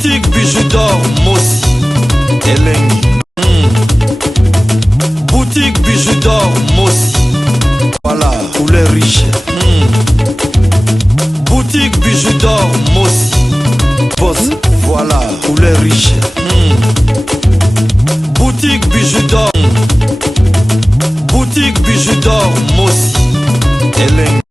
Boutique bijoux d'or, Mossi, Elengi. Boutique bijoux d'or, Mossi. Voilà, couleur riche. Boutique bijoux d'or, Mossi. Boss, voilà, couleur riche. Boutique bijoux d'or. Boutique bijoux d'or, Mossi, Elengi.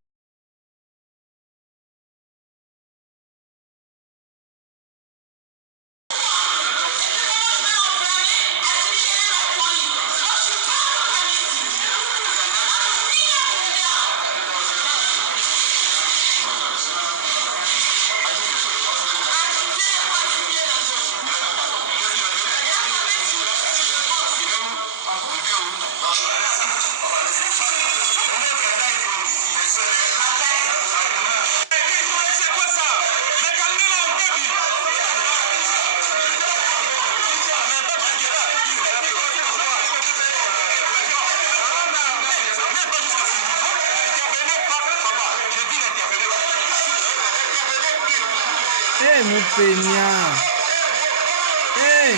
Eh, mon peignard. Eh.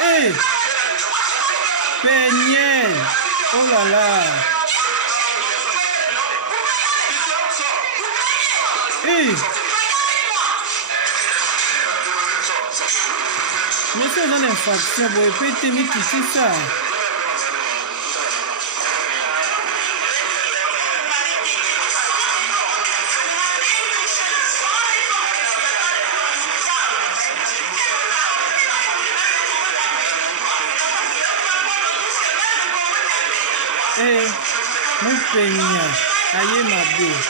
Hey, Peignel, oh là là. Hey. Mais c'est une infraction, vous répétez, mais qui c'est ça? Eh, mon peignard, aïe ma belle.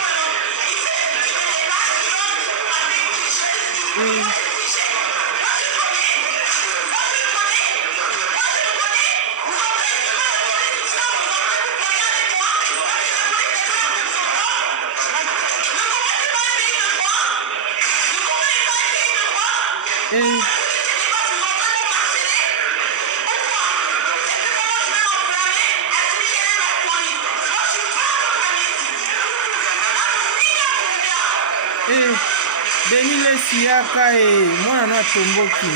Denis le siaka moi na tomboki.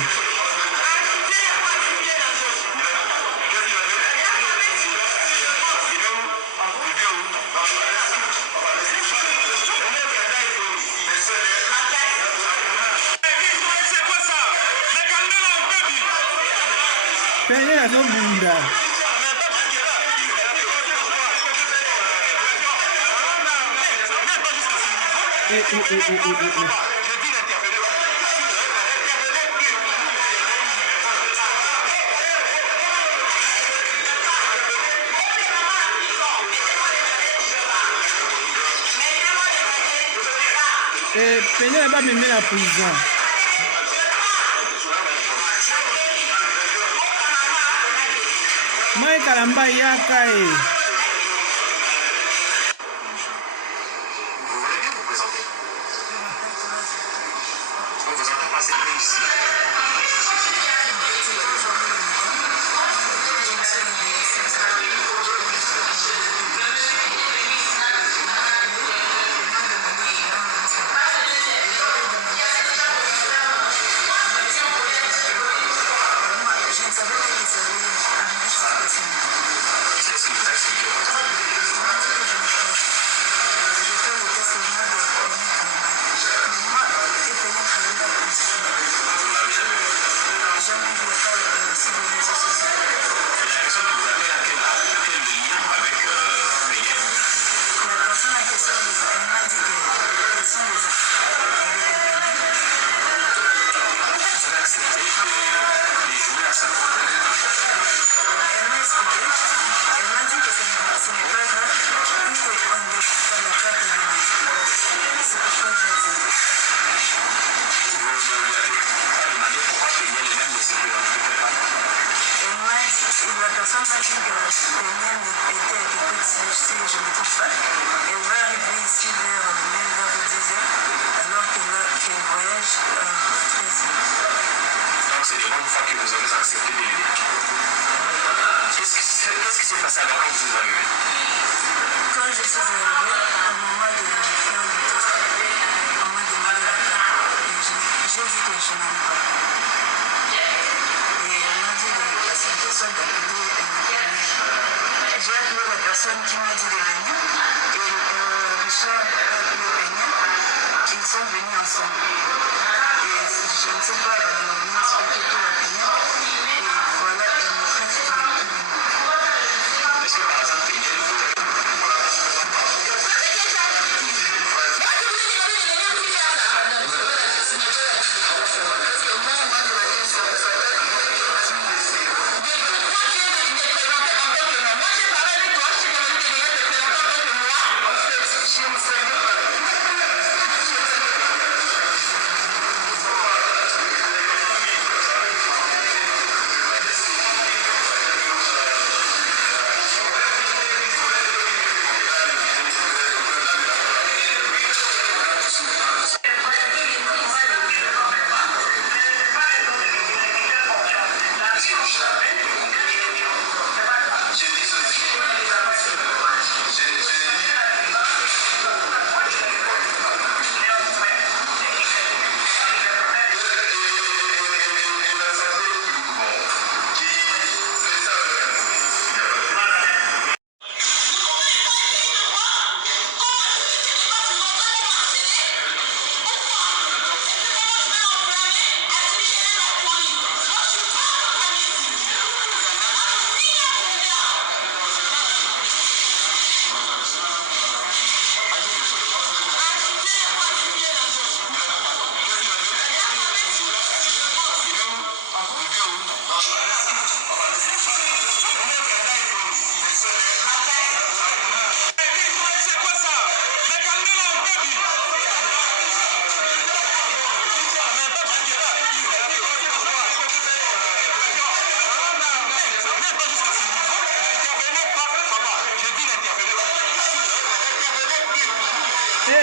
Peignel a son bunda. Et Peigné va me mettre en prison. Moi, Kalamba Yaka et...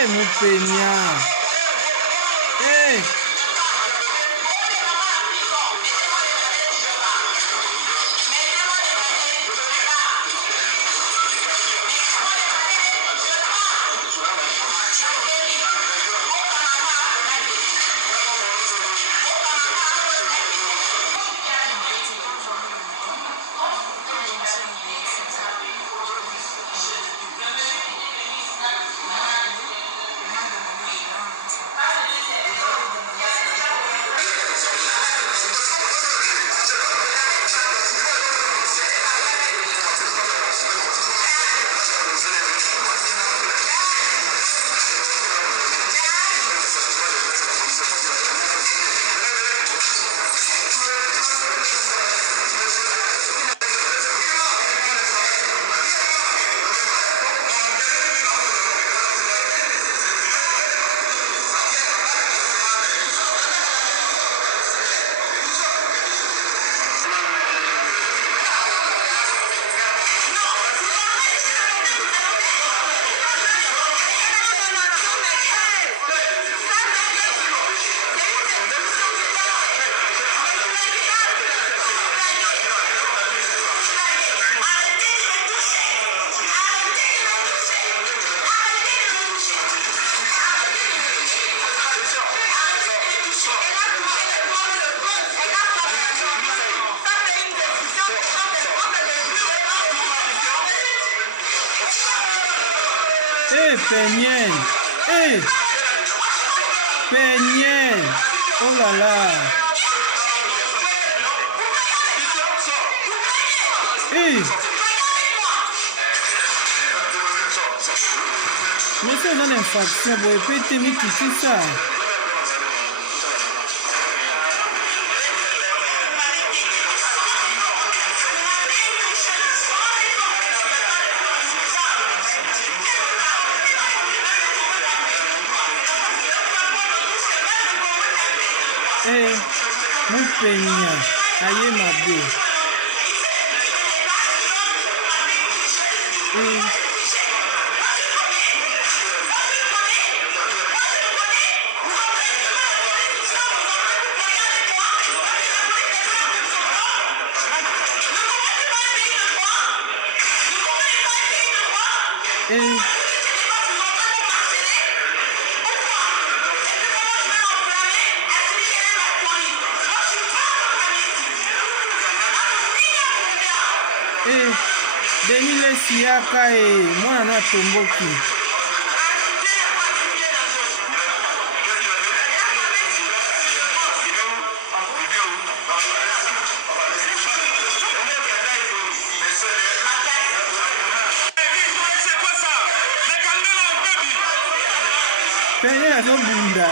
Mon Peigna. Hey. Eh, Peniel. Eh, Peniel. Oh là là. Eh. Mais c'est une infraction. Vous pouvez t'aimer tout ça. Eh, mon Peignard, aïe ma belle. Denis le siaka mwana na tomboki. Kenya azobunda.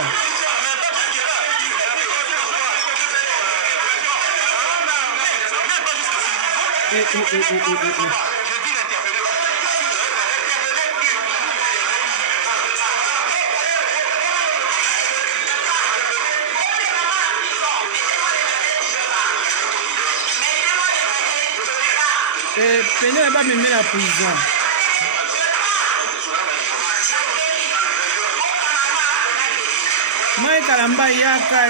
Peignard va me mettre à prison. Moi Kalamba Yaka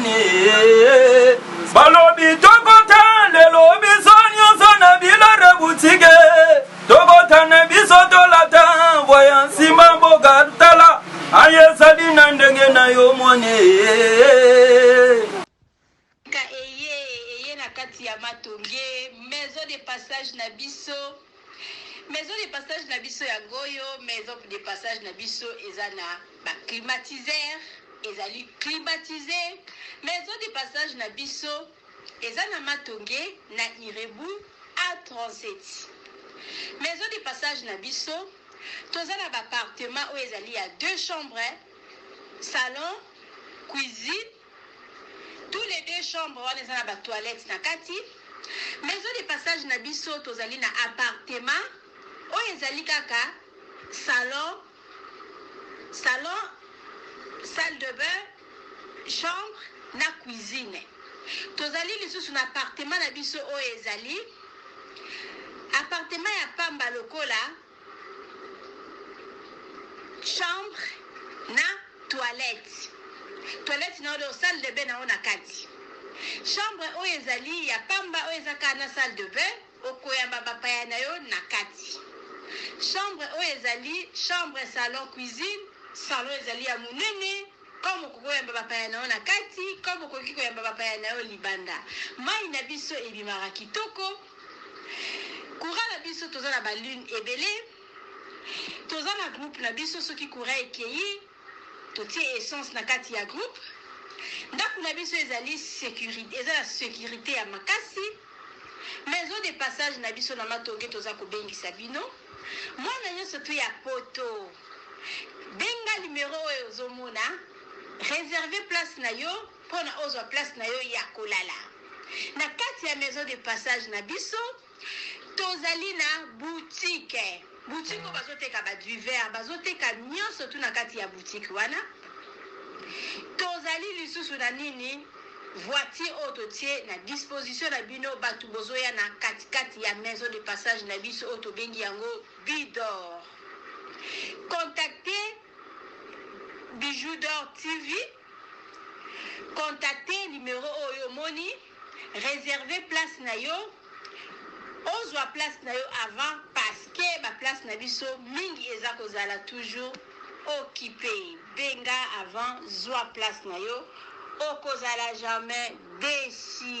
mwani balobi tokota lelo biso nyonso na bilore butike tokota na biso tolata voya nsima mboka tala ayesali na ndenge na yo mwani eye na kati ya matonge maison de passage na biso maison de passage na biso ya goyo maison de passage na biso eza na ba climatiseur ezali climatisé maison de passage na biso eza na matonge na Irebu A37 maison de passage na biso toza na ba appartement oyo ezali ya 2 chambres salon cuisine tous les 2 chambres wana eza na ba toilettes na kati maison de passage na biso tozali na appartement oyo ezali kaka salon salle de bain chambre na cuisine tozali lisusu na appartement na biso oyo ezali appartement ya pamba lokola chambre na toilette na oyo salle de bain na na kati chambre oyo ezali ya pamba oyo ezaka na salle de bain okoyamba bapaya na yo na kati chambre oyo ezali chambre salon cuisine salon ezali ya munene comme okoyamba bapaya na yo na kati comme okoki koyamba bapaya na yo libanda mai na biso ebimaka kitoko courant na biso toza na balune ebele toza na groupe na biso soki courant ekei totie essence na kati ya groupe ndako na biso ezali sécurité eza na sécurité ya makasi maison de passage na biso na matonge toza kobengisa bino mwana nyonso to ya poto benga numéro oyo ozomona réserver place na yo mpona ozwa place na yo ya kolala na kati ya maison de passage na biso tozali na boutique oyo bazoteka baduver bazoteka nyonso tu na kati ya boutique wana tozali lisusu na nini voiture oyo totie na disposition na bino bato bozoya na katikati ya maison de passage na biso oyo tobengi yango Bidor. Contactez Bijou d'Or TV, contactez numéro oyo moni, réservez place na yo, ozwa place na yo avant parce que ba place na biso mingi eza kozala toujours occupé. Benga avant zwa place na yo, okozala jamais déçu.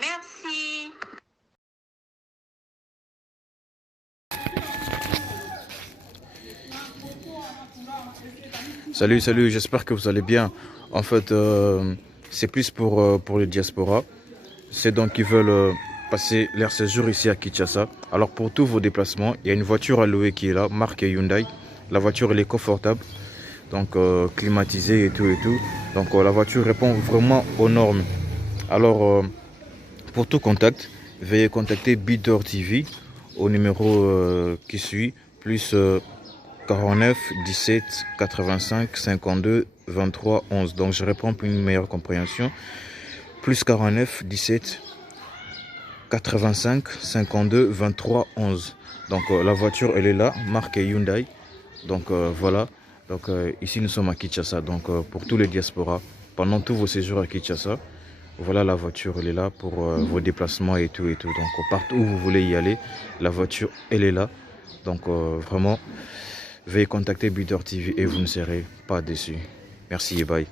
Merci. Salut, j'espère que vous allez bien. En fait, c'est plus pour les diasporas. C'est donc qui veulent passer leur séjour ici à Kinshasa. Alors pour tous vos déplacements, il y a une voiture à louer qui est là, marque Hyundai. La voiture elle est confortable, donc climatisée et tout. Donc la voiture répond vraiment aux normes. Alors pour tout contact, veuillez contacter Bidor TV au numéro qui suit, plus 49 17 85 52 23 11. Donc je réponds pour une meilleure compréhension. Plus 49 17 85 52 23 11. Donc la voiture elle est là, marque Hyundai. Donc voilà. Donc ici nous sommes à Kinshasa. Donc pour tous les diasporas, pendant tous vos séjours à Kinshasa, voilà la voiture elle est là pour vos déplacements et tout. Donc partout où vous voulez y aller, la voiture elle est là. Donc vraiment, veuillez contacter Bidor TV et vous ne serez pas déçus. Merci et bye.